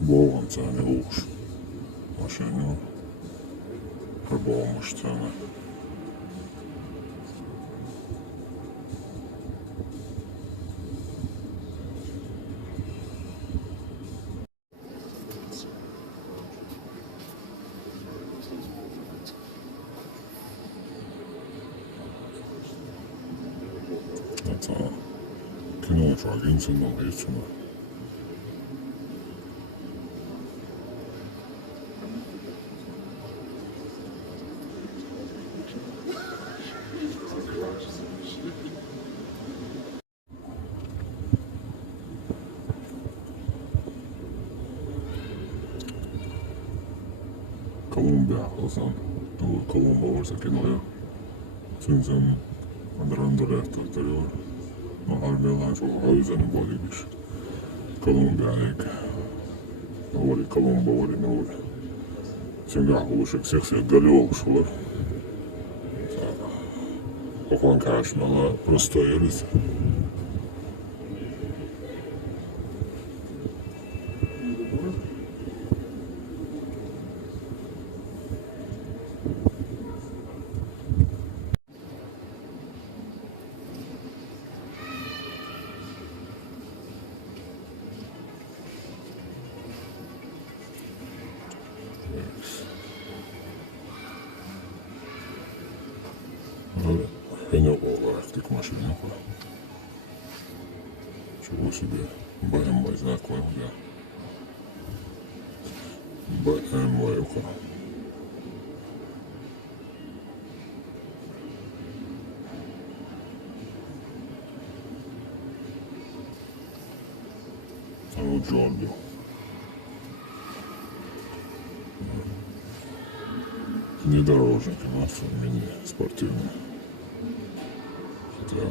Boğum tane uğuş. Машину пробовamos цены. Это кино агентство новицено. Kolumbiya olsan, Kolumba olsa kinoja. Sen randolehtohtori on harvinainen suuhausen valmis. Kolumbia eikä. Oli Kolumba oli nouri. Sen kahvuuseksi seksi galiouksulla. Okan käsmällä prostojelit. Хенёвого автомашина. Чего себе. BMW знак я. BMW-ка. А вот Джорджо. Внедорожник у нас мини спортивный. Хотя